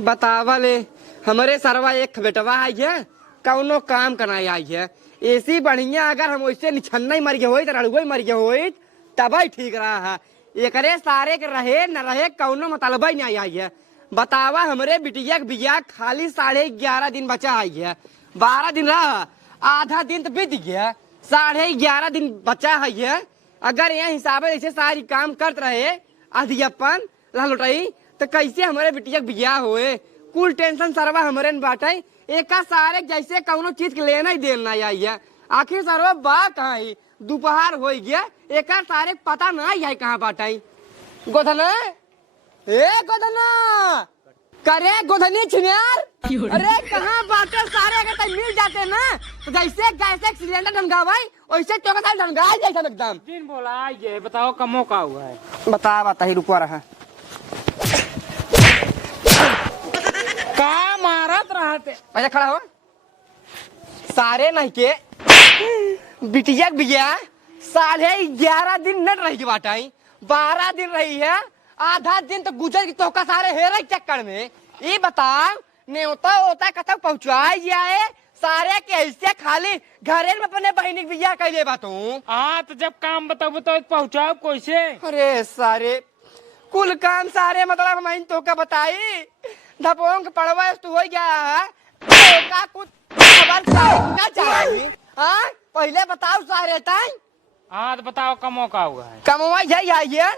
बतावले हमारे सरवा एक बेटवा आई है कौनो काम कराई आई है। ऐसी बढ़िया अगर हम वैसे निछन्ना ही मर गए हो रड़ुआ ही मर गए हो तब ही ठीक रहा है। एकरे सारे के रहे न रहे कौनो मतलब ही नहीं आई है। बतावा हमारे बिटिया के बिया खाली 11.5 दिन बचा आई है। 12 दिन रहा, आधा दिन तो बीत गया, 11.5 दिन बचा है। अगर यह हिसाब ऐसे सारी काम करते रहे अधियपन लुटाई तो कैसे हमारे बिटिया के बिया होए। कुल टेंशन सरवा हमारे बाटे एक सारे जैसे कौनो चीज के लेना ही देना आई है। आखिर सरवा बा कहाँ ही दोपहर हो गया एक सारे पता नहीं है कहाँ बाटे। गोधना ए गोधना करे गोधनी छिनार अरे कहाँ बाटे सारे अगर मिल जाते ना तो जैसे गैस एक सिलेंडर ढंगावाई वैसे तो ढंगा जैसा एकदम दिन बोला ये बताओ कमो का हुआ है। बता ही रुकवा रहा का मारत रहते अच्छा खड़ा हो सारे नहीं के बिटिया बिया 11.5 दिन न रही बाटाई 12 दिन रही है। आधा दिन तो गुजर की तोका सारे हेरे चक्कर में ये बताओ न्योता होता कतक पहुंचाई जाए सारे के ऐसे खाली घरे में अपने बहनी बिया कैले बातू। हाँ तो जब काम बताओ तो पहुँचाओ कैसे। अरे सारे कुल काम सारे मतलब हम तो का बताई धपोंग पड़वा तू हो गया है का कुछ खबर चाहिए। हाँ पहले बताओ सारे ताई। हाँ तो बताओ कमो का हुआ है। कमवा है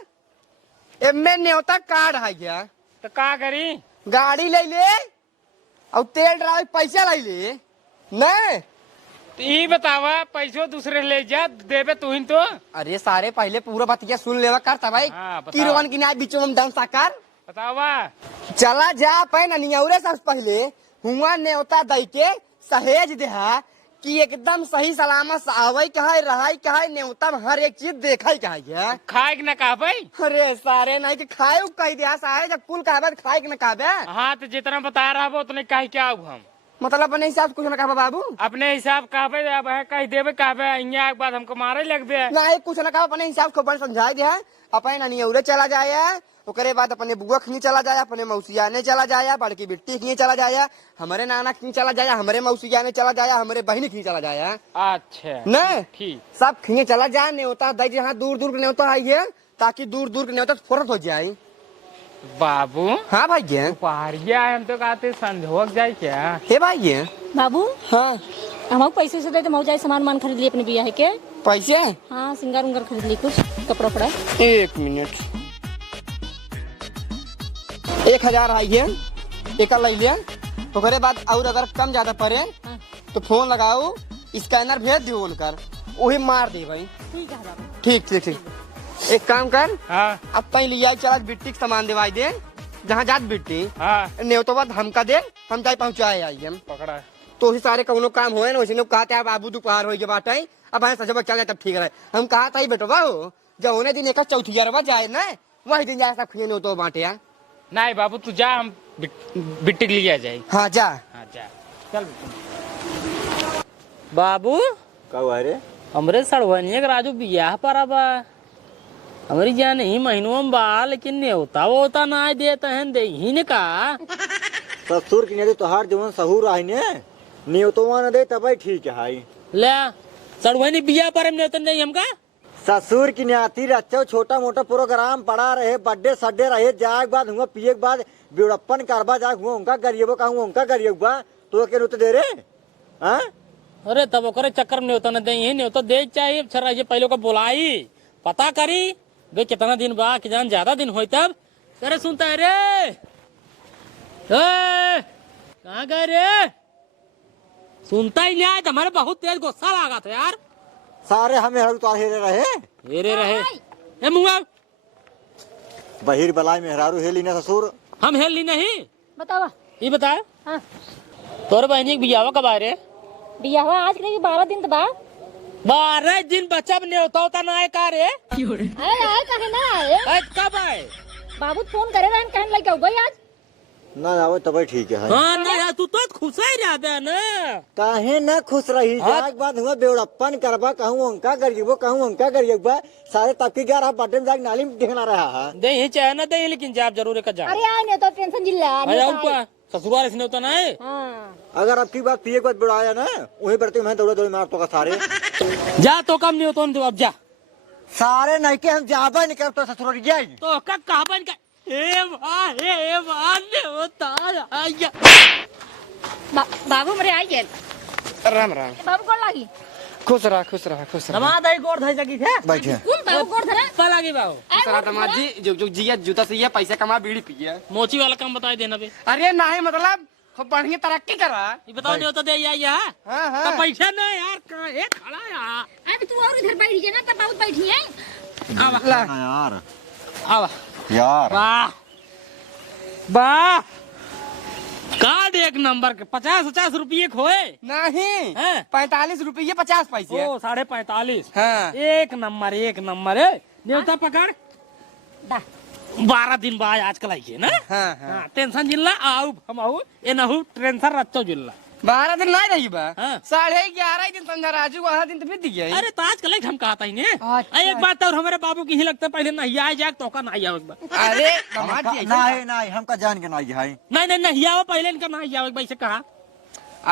एमे न्योता कार्ड है गया तो का करी गाड़ी ले ले और तेल ड्राइव पैसा ले ले नहीं तो ये बतावा पैसो दूसरे ले जा देवे तू ही तो। अरे सारे पहले पूरा बतिया सुन लेवा करता भाई। हाँ, किरवन की नाय बीचों में डांस कर बतावा चला जा पे नियौरे सबसे पहले हुआ न्योता दई के सहेज देहा कि एकदम सही सलामत आवे कहा रहाई कहा न्योता में हर एक चीज देखा ही कहा खाए ना कहा भाई। अरे सारे नहीं कि खाए कह दिया सारे जब कुल कहा खाए कि न कहा। हाँ तो जितना बता रहा वो उतने कह क्या हम मतलब अपने हिसाब से कुछ न कहा बाबू अपने हिसाब कहबे अब है कह देवे कहबे यहाँ के बाद हमको मारे लगबे नहीं कुछ न कहा अपने हिसाब से समझा दिया अपने नियौरे चला जाए ओकरे बाद अपने बुआ खी चला जाए अपने मौसिया ने चला जाए बड़की बिट्टी खी चला जाए हमारे नाना खी चला जाए हमारे मौसिया ने चला जाए हमारे बहनी खी चला जाए। अच्छा नहीं ठीक सब खी चला जाए न्योता दई जहाँ दूर दूर के न्योता है ताकि दूर दूर के न्योता फौरन हो जाए। बाबू हाँ भाई पहाड़िया हम तो कहते संजोग जाए क्या हे भाई बाबू हाँ हम पैसे से दे जाए सामान खरीद लिए अपने बिया है के पैसे हाँ सिंगार उंगार खरीद ली कुछ कपड़ा पड़ा। 1 मिनट 1000 है एक ले लिया ओकरे बाद और अगर कम ज्यादा पड़े हाँ। तो फोन लगाओ स्कैनर भेज दियो उनकर वही मार दे भाई। ठीक है बाबू ठीक ठीक ठीक एक काम कर हाँ अब तई लिया चला बिट्टी के सामान दिवाई दे जहाँ जात बिट्टी हाँ नहीं तो बाद हमका दे हम जाए पहुँचाए आई हम पकड़ा तो उसी सारे कौनो काम हुए ना वैसे कहते हैं बाबू दोपहर हो गया बाटे अब हमें सजब चल जाए तब ठीक रहे। हम कहा था बेटवा हो जब होने दिन एक चौथिया जाए ना वही दिन जाए सब खिए तो बांटे। नहीं बाबू तू जा हम बिट्टी लिया जाए। हाँ जा हाँ जा चल बाबू का हुआ रे हमरे सड़वनिया के राजू बियाह पर अब हमारी जान ही महीनों में बा लेकिन न्योता वोता ना देता है दे ही ने का ससुर की नहीं तोहार जवन सहूर आई ने न्योतवा न दे तब ठीक है। ले सड़वनी बियाह पर हम न्योता नहीं हमका ससुर की न्याती रचो छोटा मोटा प्रोग्राम पड़ा रहे बर्थडे सड्डे रहे जाए बाद हुआ पिए के बाद बिड़प्पन करवा जाए हुआ उनका गरीबो का हुआ उनका गरीब तो के नुत दे रे हाँ अरे तब ओकरे चक्कर में न्योता न दे ही न्योता दे चाहिए छरा ये पहले को बुलाई पता करी वे कितना दिन बा कि जान ज्यादा दिन होई तब करे सुनता है रे कहाँ गए रे सुनता ही नहीं आया हमारे बहुत तेज गुस्सा लगा था यार सारे हमें हर उतार हेरे रहे हेरे रहे ए मुआ बहिर बलाई मेहरारू हेली ने ससुर हम हेल ली नहीं बतावा ये बता हाँ तोर बहनी बियाह कब आ रे बिया हुआ आज के 12 दिन तो बाद 12 दिन बच्चा नहीं होता ना आए का रे आए आए कहे ना आए आज कब आए बाबू फोन करे रहन कहन लगे गई आज ना आओ तब ठीक है। हाँ ना यार तू तो खुश ही रह ना। काहे ना खुश रही जाग बाद हुआ बेवड़प्पन करबा कहूँ उनका गरीबो कहूँ उनका गरीबा सारे तबके ग्यारह बटन जाग नाली में देखना रहा है। दे ही चाहे ना दे लेकिन जाप जरूर का जा। अरे आए नहीं तो टेंशन जिल्ला ससुराल इसने होता ना है। हाँ अगर आपकी बात पिए के बाद बुढ़ाया ना वही बढ़ते मैं दौड़े दौड़े मार तो का सारे जा तो कम नहीं होता अब जा सारे नहीं के हम जाबा नहीं करते ससुराल जाए तो का कहां का ए वाह ने होता आया बाबू मरे आई गेल। राम राम। बाबू गोड़ लागी। खुश रहा खुश रहा खुश रहा। दमाद आई गोड़ धई जगी थे बैठे कौन बाबू गोड़ धरे? पा लागी बाबू। खुश रहा दामाद जी जो जिया जूता से पैसा कमा बीड़ी पिए। मोची वाला काम बता देना बे। अरे नहीं मतलब खूब बढ़िया तरक्की करा। ये बताओ नहीं होता दे या हाँ हाँ तो पैसा ना यार कहां है खड़ा यार। अरे तू और इधर बैठ गया ना तब बाबू बैठी है। यार आवा यार वाह वाह कार्ड एक नंबर के 50-50 रुपये खोए नहीं हैं? 45 रुपये 50 पैसे। ओ 45.5 हाँ एक नंबर है न्योता पकड़ दा 12 दिन बाद आजकल आई है ना। हाँ हाँ हाँ टेंशन जिल्ला आओ हम आओ ए नहु टेंशन रच्चो जिल्ला 12 दिन नहीं रही बा। हाँ। 11:30 दिन समझा राजू वहाँ दिन तो बीत गया। अरे तो आजकल हम कहता ही ने अच्छा। एक बात और हमारे बाबू की ही लगता पहले नहीं आए जाए तो का नहीं आओ एक बार। अरे दामाद जी ऐसे- नहीं नहीं हमका जान के नहीं है नहीं आओ पहले इनका नहीं आओ एक बार से कहा।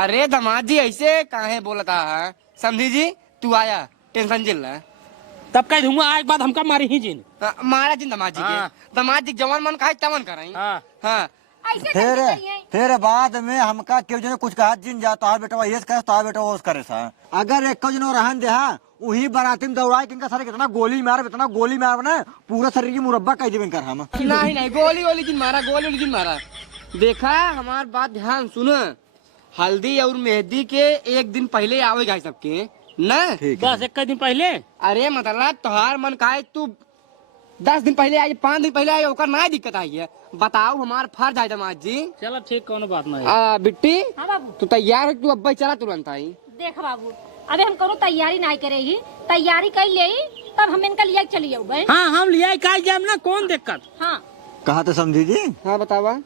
अरे दामाद जी ऐसे काहे बोलता है समझी जी तू आया टेंशन जिल रहा तब कह दूंगा एक बात हमका मारी ही जिन। मारा जी दामाद जी हाँ। के दामाद जी जवान मन का तवन कराई। हाँ हाँ ऐसे कैसे करिए? फिर बाद में हमका क्यों जो कुछ कहा जिन जा तार बेटा ये करे तार बेटा वो करे सा अगर एक जनो रहन दे वही बाराती में दौड़ा के इनका सारे कितना गोली मार ना पूरा शरीर की मुरब्बा कह देवे कर हम नहीं गोली जिन मारा देखा हमार बात ध्यान सुनो हल्दी और मेहंदी के एक दिन पहले आवेगा सबके न। बस एक दिन पहले। अरे मतलब तोहार मन का तू 10 दिन पहले आई 5 दिन पहले आई ओकर ना दिक्कत आई है। बताओ हमार फर्ज है दामाद जी। चलो ठीक कोनो बात नहीं। बिट्टी हाँ बाबू तू तैयार हो तू अब्बा चला तुरंत आई। देख बाबू अबे हम करो तैयारी नहीं करेगी तैयारी कर ले तब हम इनका लिया चली जाऊ भाई। हाँ हम लिया का जाम ना कौन दिक्कत। हाँ कहा तो समझी जी हाँ बतावा।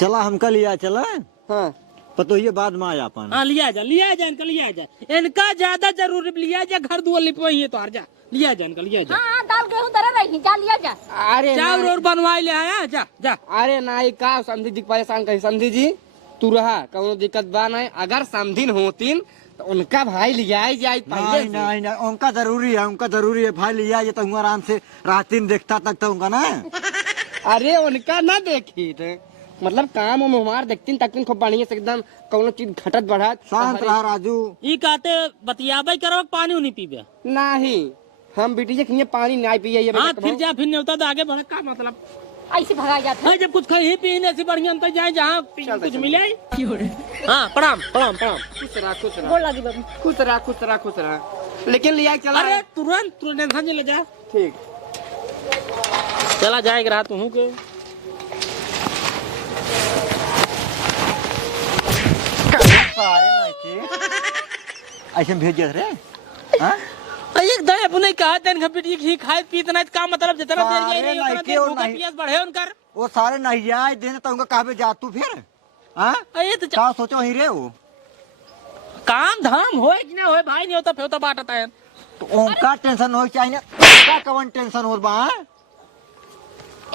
चला हमका लिया चला हाँ पतो ये बाद में आया अपन हाँ लिया जा इनका लिया जा इनका ज्यादा जरूरी लिया जा घर दुआर लिपवाई है तो हर जा लिया जा इनका लिया जा। हाँ दाल गेहूँ दरा रही जा लिया जा। अरे चाउर और बनवाई ले आया जा। अरे नहीं का समझी जी परेशान कही समझी जी तू रहा कौनो दिक्कत बा नहीं अगर समझिन होतीन तो उनका भाई लिया जाए पहले नहीं नहीं उनका जरूरी है भाई लिया ये तो हुआ आराम से रातीन देखता तक तो उनका ना अरे उनका ना देखी थे मतलब काम में हमार देखतीन तकतीन खूब बढ़िया से एकदम कौनो चीज घटत बढ़त शांत रहा राजू ई कहते बतियाबे करो पानी नहीं पीबे। नहीं हम बेटी के पानी नहीं पिए ये हाँ फिर जा फिर नहीं होता तो आगे बढ़े का मतलब। ऐसे भगा जाते हाँ जब कुछ खाई पीने से बढ़िया अंतर जाए जहाँ कुछ मिले। हाँ प्रणाम। खुश रहा गोड़ लगी बाबू। खुश रहा लेकिन लिया चला। अरे तुरंत टेंशन ले जा। ठीक चला जाएगा रहा तू को ऐसे भेज रे हाँ? एक दे अपने कहा तेन खपटी घी खाए पीत नहीं का मतलब जितना देर सारे जाए उतना नहीं देर और भूखा नहीं। पियास बढ़े उनकर। वो सारे नहीं आए देने तो उनका कहा पे जा तू फिर हाँ ये तो क्या सोचो ही रे वो काम धाम होए कि ना होए भाई नहीं होता फिर तो बांटता है। तो उनका टेंशन हो चाहिए उनका कवन टेंशन हो बा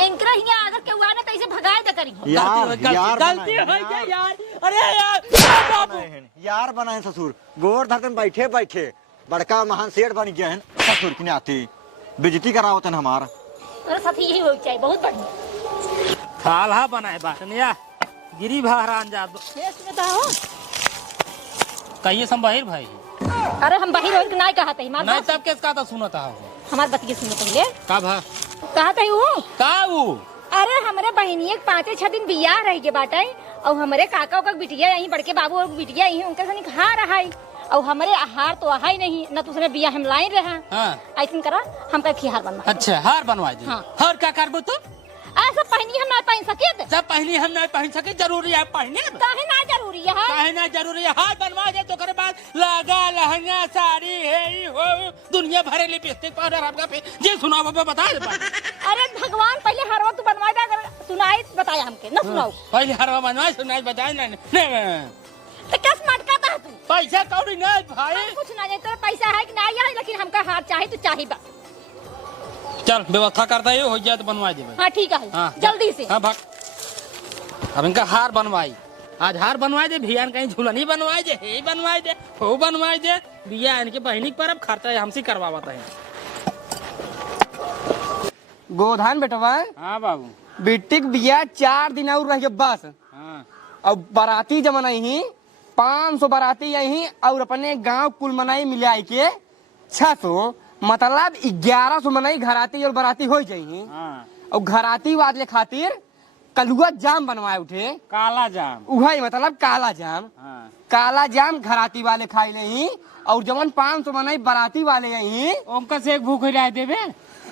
इनकरा हिया अगर के हुआ ना तो ऐसे भगाए दे करी। यार गलती हो गई यार। अरे यार बाबू यार बनाए ससुर गोर धरते बैठे बड़का महान सेठ बन गया है ससुर की आती बेजती करावतन हमारा। अरे साथी यही हो चाहिए बहुत बढ़िया। थाला बनाए बाटनिया गिरी बहरान जा दो केस में तो हो। कहिए संभाहिर भाई। अरे हम बाहर होल के नहीं कहते ही नहीं तब किस का सुना था हमार बतिये सुनो पहले का भा कहते ही हूँ। का वो अरे हमारे बहनी एक 5-6 दिन बियाह रह के बाटे और हमारे काका का बिटिया यहीं बड़के बाबू और बिटिया यहीं उनके संग खा रहा है और हमारे आहार तो आहा ही नहीं न दूसरे बियाह हम लाइन रहा। हाँ। ऐसा करा हमका खिहार बनवा। अच्छा हार बनवा दे। हाँ। हार का करबो तो ऐसा पहनी हम ना पहन सके जब पहली हम नहीं पहन सके जरूरी है पहने काहे ना जरूरी है। पहना जरूरी है हार बनवा दे तो करे बाद लगा लहंगा साड़ी है हो दुनिया भरे लिपस्टिक पाउडर आपका जे सुना बाबा बता दे। अरे भगवान पहले हरवा तू बनवा दे अगर सुनाई बताया हमके। के न सुनाओ। पहले हरवा बनवाए सुनाई बताए ना तो कस मटका था तू पैसा कौड़ी नहीं भाई। कुछ ना नहीं तेरा पैसा है कि नहीं है, लेकिन हमका हार चाहे तो चाहिए बा। चल व्यवस्था करता है हो जाए तो बनवा दे। हाँ ठीक है हाँ, जल्दी से। हाँ भाग। अब इनका हार बनवाई, आज हार बनवाए दे, भियान कहीं झूलनी बनवाए दे, हे बनवाए दे, हो बनवाए दे, बिया इनके बहनी पर अब खर्चा हमसे करवाता है। गोधान बेटवा हाँ बाबू। बिटिक बिया 4 दिन और रह गए बस। हाँ अब बाराती जमना ही 500 बाराती यही और अपने गांव कुल मनाई मिलाई के 600 मतलब 1100 मनाई घराती और बाराती हो जाही। हाँ। और घराती वाले खातिर कलुआ जाम बनवाए उठे, काला जाम। वही मतलब काला जाम। हाँ। काला जाम घराती वाले खाई ले और जवन 500 मनाई बाराती वाले यही। उनका से एक भूख रह देवे।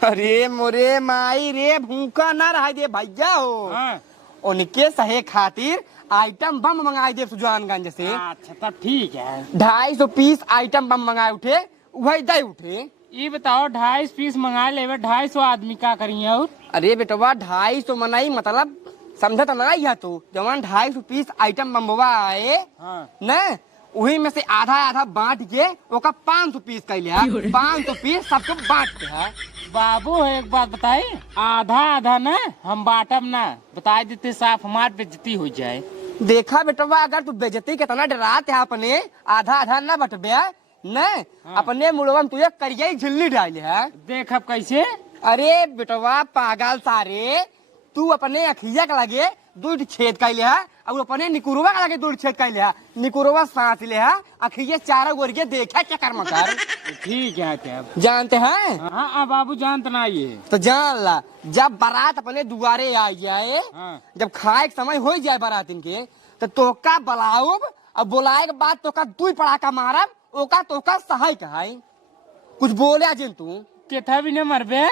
अरे मोरे माई रे भूखा ना रह दे भैया हो। हाँ। उनके सहे खातिर आइटम बम मंगाई दे सुजानगंज से। अच्छा तब ठीक है। 250 पीस आइटम बम मंगाए उठे, वही दे उठे। ये बताओ 250 पीस मंगा लेवे, 250 आदमी का करिए और? अरे बेटवा 250 मनाई मतलब समझत नहीं है तू, जवान 250 पीस आइटम बम्बवा आए हाँ। न, वही में से आधा आधा बांट के ओका 500 पीस कैले 500 पीस सबको बांट के है। बाबू एक बात बताई, आधा आधा ना हम बांटब ना, बता देते साफ हमार बेइज्जती हो जाए। देखा बेटवा अगर तू बेइज्जती के तना डराते है अपने, आधा आधा न बटबे न। हाँ। अपने मुड़वा में तुझे करिया झिल्ली डाले है। देख अब कैसे। अरे बेटवा पागल सारे, तू अपने अखिया के लगे दूध छेद कैले है और अपने निकुरवा के लगे दूध छेद कैले है। निकुरवा सांस ले है, अखिया चारों गोरिये देखे क्या कर्म कर। ठीक है क्या जानते हैं? हाँ बाबू जानते ना ये। तो जान ला, जब बारात अपने दुआरे आ जाए, हाँ। जब खाए के समय हो जाए बारातिन के, तो तोका बुलाऊब और बुलाए के बाद तोका 2 पड़ाका मारब, ओका तोका सहाय कहाई। कुछ बोले जिन तू केथा भी न मरबे।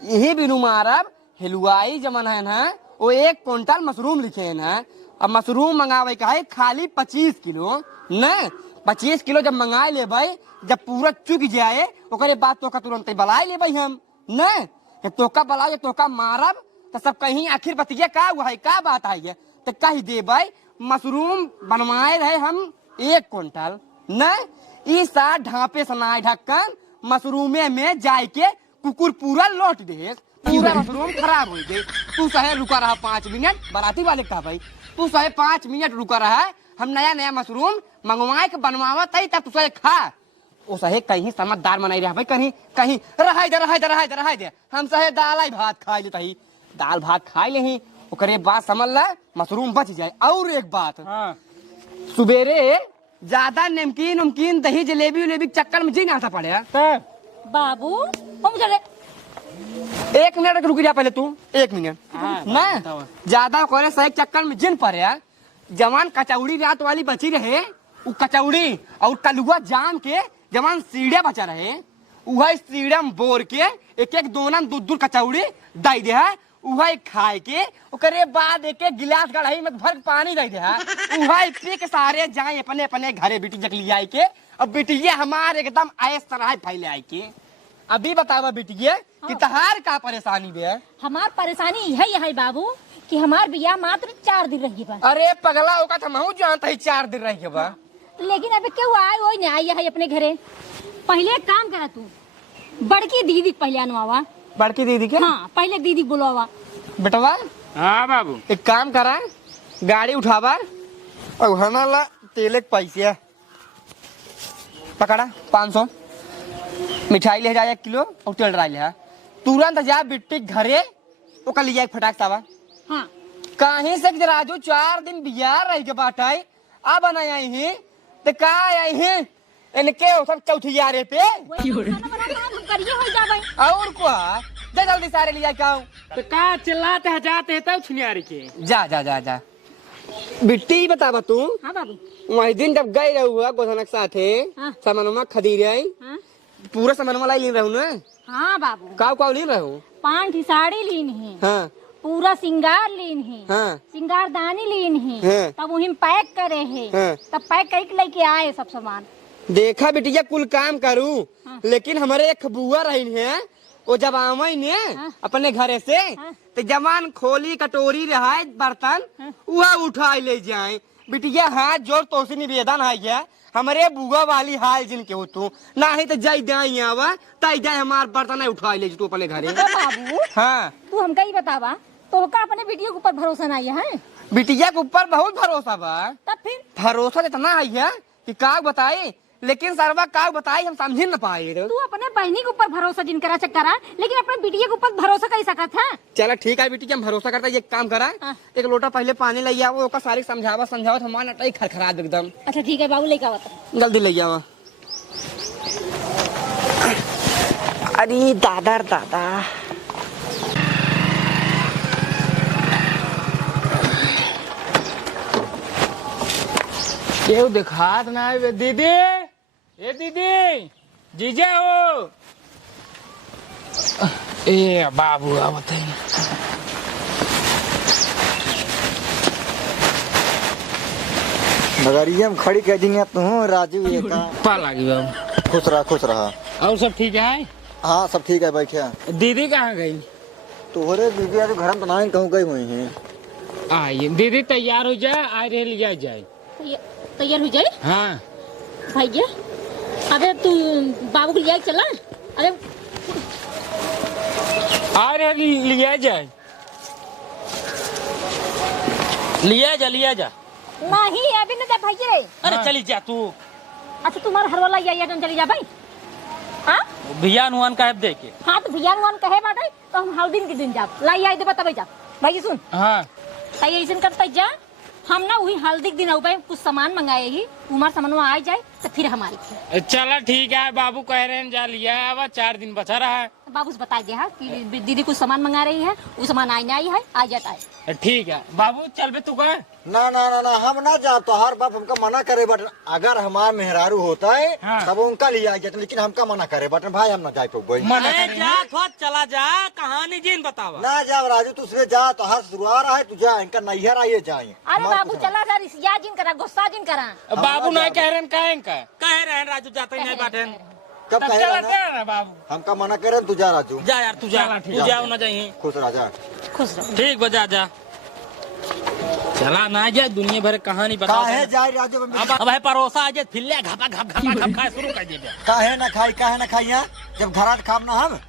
यही बिनु मारब। हिलवाई जमन है ना, वो 1 क्विंटल मशरूम लिखे है। अब मशरूम मंगावे का है खाली 25 किलो न। 25 किलो जब मंगा ले भाई, जब पूरा चुक जाए ओकरे बाद तोका तुरंत बुलाए ले भाई हम न। तोका बुलाओ तोका मारब तो सब कहीं आखिर बतिया का हुआ है, का बात आई है तो कही दे भाई मशरूम बनवाए रहे हम 1 क्विंटल न। इस साथ ढापे सनाए ढक्कन मशरूमे में जाए के कुकुर पूरा लौट दे, पूरा मशरूम खराब हो गए। तू सहे रुका रहा 5 मिनट, बाराती वाले का भाई तू सहे 5 मिनट रुका रहा है। हम नया नया मशरूम मंगवाए के बनवावत है, तब तू सहे खा। वो सहे कहीं समझदार मनाई रहा भाई, कहीं कहीं रहा दे हम सहे दाल भात खा लेता ही, दाल भात खा ले ओकरे बाद समझ ला मशरूम बच जाए। और एक बात, हाँ। सुबेरे ज्यादा नमकीन उमकीन दही जलेबी उलेबी चक्कर में जी आता पड़े। बाबू हम चले 1 मिनट रुक जा पहले तू, 1 मिनट हाँ, ना ज्यादा करे सही चक्कर में जिन पड़े। जवान कचौड़ी रात वाली बची रहे, वो कचौड़ी और कलुआ जाम के जवान सीढ़े बचा रहे, वही सीढ़े में बोर के एक एक दोनन दूध कचौड़ी दे दे है, वही खाए के ओकरे बाद एक एक गिलास गढ़ाई में भर पानी दे दे है, वही पी के सारे जाए अपने अपने घरे बेटी जक लिया के। अब बेटिया हमारे एकदम ऐस तरह फैले आई के। अभी बतावा बेटिया कि तहार का परेशानी बे? हमार परेशानी यही है बाबू कि हमार बिया मात्र 4 दिन रही बा। अरे पगला होगा तो मैं जानता ही 4 दिन रह बा। लेकिन अभी क्यों आए वही नहीं आई है अपने घरे। पहले एक काम करा तू, बड़की दीदी पहले अनुआवा। बड़की दीदी के? हाँ पहले दीदी बुलावा। बेटवा हाँ बाबू एक काम करा, गाड़ी उठावा और हमारा तेल के पैसे पकड़ा 500, मिठाई ले जा 1 किलो और तेल डाल ले। तुरंत जा बिट्टी घरे ओका लिया एक फटाक सावा। हाँ कहीं से राजू 4 दिन बियाह रह के बाटाई, अब आई ही तो का आई ही इनके सब चौथिया रे पे खाना बनाना हम करिए हो जाबे। और को जा जल्दी सारे लिया का तो का चिल्लाते हैं जाते हैं तब छुनियारी के। जा जा जा जा बिट्टी बतावा तू। हाँ बाबू। वही दिन जब गए रहुआ गोधनक साथे हाँ। सामानमा खरीद रही, हाँ पूरा सामान लाई रहू ना? हाँ बाबू। काव ली रहू? 5 साड़ी लीन है। हाँ पूरा सिंगार लीन है। हाँ सिंगार दानी लीन है। हाँ। तब वही पैक करे है। हाँ। तब पैक करके लेके आए सब सामान। देखा बिटिया कुल काम करूँ, हाँ। लेकिन हमारे एक बुआ रही है वो जब आवे ने अपने घरे से तो जमान खोली कटोरी रहा बर्तन वह उठा ले जाए। बिटिया हाथ जोड़ तो से निवेदन है हमारे बुआ वाली हाल जिनके हो तू ना ही तो जाई दाई आवा ताई जाए हमार बर्तन उठा ले तू अपने घरे। बाबू हाँ तू हमका ही बतावा तो का अपने बिटिया के ऊपर भरोसा नहीं है? बिटिया के ऊपर बहुत भरोसा बा। तब फिर भरोसा इतना है कि का बताए, लेकिन सरवा का बताई हम समझ न पाए। तू अपने बहनी के ऊपर भरोसा जिन करा चक्करा, लेकिन अपने बिटिया के ऊपर भरोसा कर सकत है? चलो ठीक है बिटिया, हम भरोसा करता है। एक काम करा, एक लोटा पहले पानी ले आओ, ओका सारी समझावा हमारा नटाई खरखरा दे एकदम। अच्छा ठीक है बाबू, लेके आवत जल्दी ले आओ। अरे दादा दादा केहू दिखात ना है। दीदी, ए दीदी, जीजा हो। ए बाबू आवत है। नगरिया में खड़ी कह दी तू राजू ये का पा लगी बाबू। खुश रहा। और सब ठीक है? हाँ सब ठीक है बैठे। दीदी कहाँ गई? तोहरे दीदी आज घर में तो नहीं कहूँ गई हुई है। आइए दीदी, तैयार हो जाए, आ रहे लिया जाए। तैयार हो जाए। हाँ भैया अबे तू बाबू को लिया चला। अरे आ रहे लिया जाए, लिया जा। नहीं अभी नहीं जा भैया। अरे चली जा तू। अच्छा तुम्हारा हर वाला या चली जा भाई। हाँ भैया अनुमान का दे के। हाँ तो भैया नुआन कहे बाटे तो हम हर दिन के दिन जा लाई आई दे बता जा भाई सुन। हाँ तई ऐसा करता जा, हम ना वही हल्दी के दिन आऊ कुछ सामान मंगाए ही, तुम्हारा सामान आ जाए तो फिर हमारी। चला ठीक है, बाबू कह रहे हैं जा लिया है, 4 दिन बचा रहा है। बाबू से बता दिया कि दीदी कुछ सामान मंगा रही है, वो सामान आई नहीं है, आ जाता है। ठीक है बाबू, चल बे तू कह। ना ना ना ना हम ना जा, तो हर बाप हमका मना करे बटन अगर हमारा मेहरारू होता है हाँ। तब उनका लिया जाता, लेकिन हमका मना करे बटन भाई हम ना जाए तो मना जा, चला जा, कहानी जिन बतावा। ना जा राजू, तू उसमें जा तो हर शुरुआत है तू जा, इनका नैहर आइए जाए। अरे बाबू चला जा, रिसिया जिन करा, गुस्सा जिन करा। बाबू नहीं कह रहे कह रहे हैं राजू जाते नहीं बाटे। कब तब कहे चला ना बाबू। हमका मना करे तू जा राजू। जा यार तू जा, तू जा ना जाइए। खुश राजा। खुश रहो। ठीक बजा जा। चला ना जाए, दुनिया भर कहानी बता। काहे जाए राजू? अब है परोसा आ जाए, फिर घपा घप खाए शुरू कर दे। काहे ना खाई यहाँ जब घर खाम ना हम।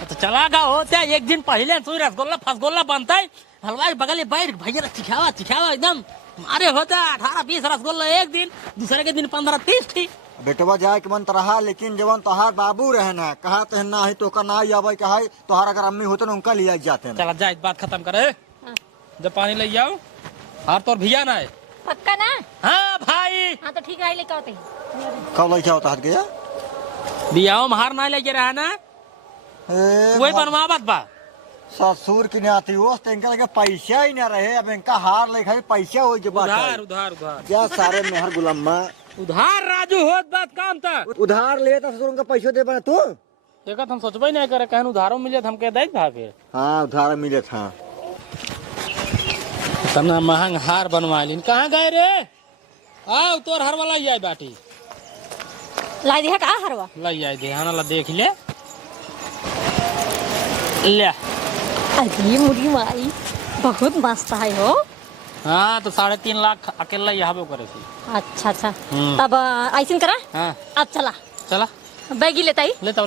तो चला गा होते एक दिन पहले तू रसगुल्ला फसगुल्ला बनता है, हलवाई बगल में बैठ भैया चिखावा एकदम मारे होता 18-20 रसगुल्ला एक दिन, दूसरे के दिन 15-30 थी। बेटवा जाए के मन तो रहा, लेकिन जब तोहार बाबू रहे ना कहा तो ना ही तो का ना ही आवे कहा तोहार अगर अम्मी होते ना उनका लिया जाते ना। चला जा, बात खत्म करे। जब पानी ले जाओ, हार तो भैया ना है पक्का ना? हाँ भाई। हाँ तो ठीक है, लेके आते हैं। कब लेके होता हाथ गया बियाह में हार ना लेके रहा ना, वही बनवावत बा। ससुर की नाती हो तो इनका लगे पैसा ही ना रहे, अब इनका हार लेखा पैसा हो जब उधार उधार उधार क्या सारे मेहर गुलामा उधार राजू होत बात काम था। उधार ले तो ससुर उनका पैसा दे बना तू। एक हम सोचबे नहीं करे, कहन उधारों मिले हम कह दे भागे। हाँ उधार मिले था। इतना महंग हार बनवा लीन, कहाँ गए रे? आओ तोर हर वाला आई बाटी लाई दिया का हरवा लाई आई दे, ला देख ले ले। अरे मुरी माई बहुत मस्त है हो। हाँ तो 3.5 लाख अकेला यहाँ करे थी। अच्छा अच्छा तब ऐसा करा। हाँ अब चला चला बैगी लेता ही लेता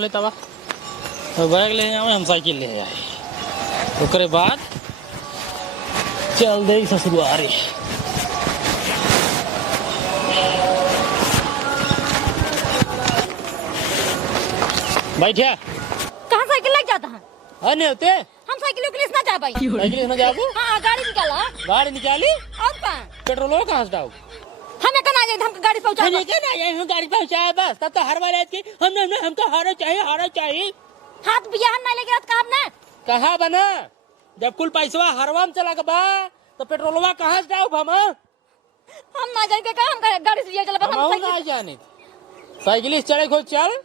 तो बैग ले आवे, हम साइकिल ले आए, ओकरे बाद चल दे ससुरारी। बैठिया कहाँ साइकिल लग जाता है? अने होते हम साइकिल के लिए ना जा पाई। साइकिल में जाबू, हाँ गाड़ी निकाला। गाड़ी निकाली और कहाँ पेट्रोल कहाँ से डाऊ? हमें कहाँ जाए, हम गाड़ी पहुँचा हमें क्या ना जाए, हम गाड़ी पहुँचाए बस। तब तो हर वाले की हमको हारा चाहिए। हाथ बिया हम ना लेके रात काम ना कहा बना, जब कुल पैसा हरवा में चला बा तो पेट्रोलवा कहाँ से डाऊ? हम ना जाए के हम गाड़ी से चला बस हम ना जाने साइकिल चढ़े खो चल,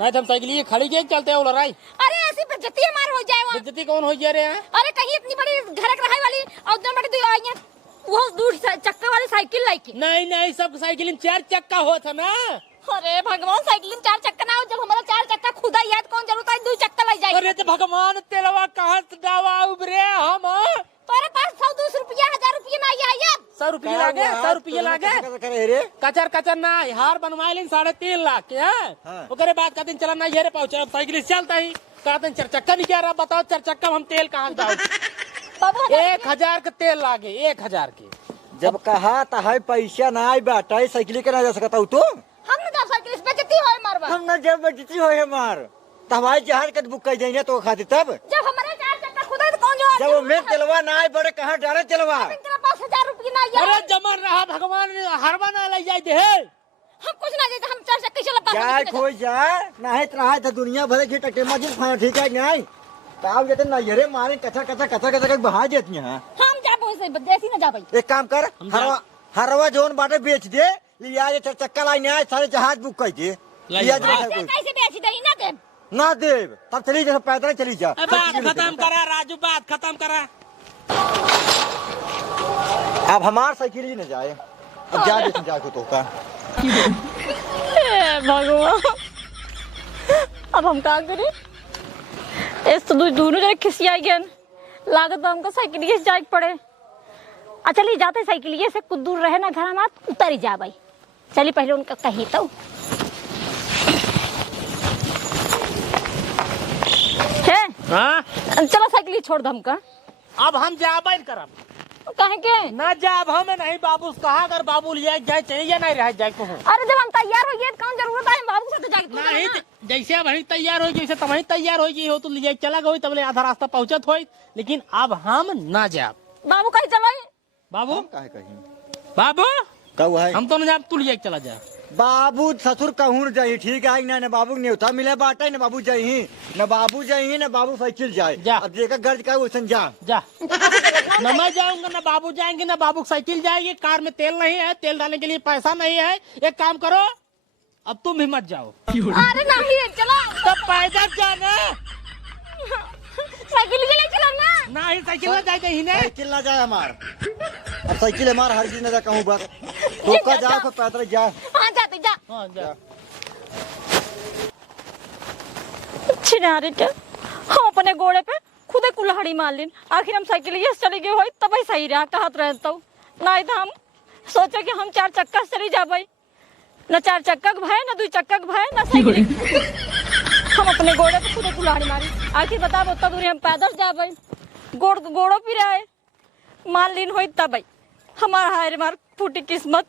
नहीं तो हम साइकिल खड़ी के चलते हो लड़ाई। अरे ऐसी बेइज्जती हमार हो जाए वहाँ। बेइज्जती कौन हो जा रहे हैं? अरे कहीं इतनी बड़ी घर रहाई वाली और दो बड़ी दो आई वो दूर चक्का वाली साइकिल लाइक नहीं सब साइकिल 4 चक्का होता ना। अरे भगवान साइकिल में 4 चक्का ना हो, जब हमारा 4 चक्का खुदा ही है तो कौन जरूरत है 2 चक्का लग जाएगी। अरे तो भगवान तेलवा कहाँ से डावा उबरे हम तोरे पास 100 रुपया 1000 रुपया में आई है। 100 रुपये लागे 100 रुपये लागे करे रे कचर कचर ना हार बनवाए लेन 3.5 लाख के है। ओकरे बाद कहते चला ना ये रे पहुंचा साइकिल से चलता ही कहते 4 चक्का नहीं क्या रहा बताओ 4 चक्का हम तेल कहाँ जाओ। बाबू 1000 के तेल लागे 1000 के। जब कहा तो है पैसा ना आई बाटा साइकिल के ना जा सकता तू हम ना साइकिल पे जती होए मारवा। हम ना जब बचती हो मार तो हवाई जहाज के बुक कर देंगे तो खाती तब जब हमारे 4 चक्का खुदा है तो कौन जो जब वो में तेलवा ना आए बड़े कहाँ डाले तेलवा तेरे पास 1000 रुपया ना आई है। अरे जमन रहा भगवान हरवा ना ले जाए दे हम कुछ ना देते, हम 4 चक्के चला जाए खोई जाए ना है रहा था दुनिया भर की टके मजिल खाना ठीक है नहीं ताव जते ना यरे मारे कथा कथा कथा कथा बहा देती हैं। हम जा बोल से देसी ना जा भाई। एक काम कर हरवा जोन बाटे बेच दे लिया ये 4 चक्का लाइन आए सारे जहाज बुक कर दे लिया दे कैसे बेच दे ना दे ना दे तब चली जा पैदल चली जा। बात खत्म करा राजू बात खत्म करा। अब हमार साइकिल ही न जाए अब जा दे जाके तो का भगवान अब हम क्या करें। इस तो दोनों जने खिसियाई गए लागत हमको साइकिल से जाए पड़े। चलिए जाते साइकिल से कुछ दूर रहे ना घर में उतर ही जा भाई। चलिए पहले उनका कही तो है हाँ चलो साइकिल छोड़ दम का। अब हम जाबे करब कहे के ना जाब हमें नहीं बाबू कहा अगर बाबू लिया जाए चाहिए या नहीं रह जाए को अरे जब हम तैयार हो गए कौन जरूरत है बाबू से जाके नहीं जैसे अब हम तैयार हो जैसे तुम्हें तैयार हो हो तो ले चला गई तब आधा रास्ता पहुंचत हो लेकिन अब हम ना जाब। बाबू कहीं चलो बाबू काहे कहीं बाबू कब है हम तो ना जाब तू ले चला जा। बाबू ससुर कहूँ जाही ठीक है ना बाबू न्योता मिले बाटा न बाबू जाही न बाबू जाही न बाबू साइकिल जाए जा। अब देखा गर्ज का वैसन जा जा न मैं जाऊंगा ना बाबू जाएंगे ना बाबू साइकिल जाएगी कार में तेल नहीं है तेल डालने के लिए पैसा नहीं है। एक काम करो अब तुम भी मत जाओ। अरे नहीं चलो तो पैदल जाना साइकिल के लिए चलो ना नहीं साइकिल में जाए कहीं नहीं साइकिल ना जाए हमार अब साइकिल हमार हर चीज न जा कहूँ बस धोखा जाओ फिर पैदल जा। हाँ जाते जा हाँ जा छिनारे क्या हम अपने घोड़े पे खुदे कुल्हाड़ी मार लीन। आखिर हम साइकिल ये चली गई हो तब ही सही रहा कहत रहता हूँ नहीं तो हम सोचे कि हम 4 चक्का से चली जाबे न 4 चक्का के भय न 2 चक्का के भय न साइकिल। हम अपने घोड़े पे खुदे कुल्हाड़ी मारी आखिर बताओ उतना दूरी हम पैदल जाबे गोड़ो भी रहे मान लीन हो तब हमारा हाय मार फूटी किस्मत।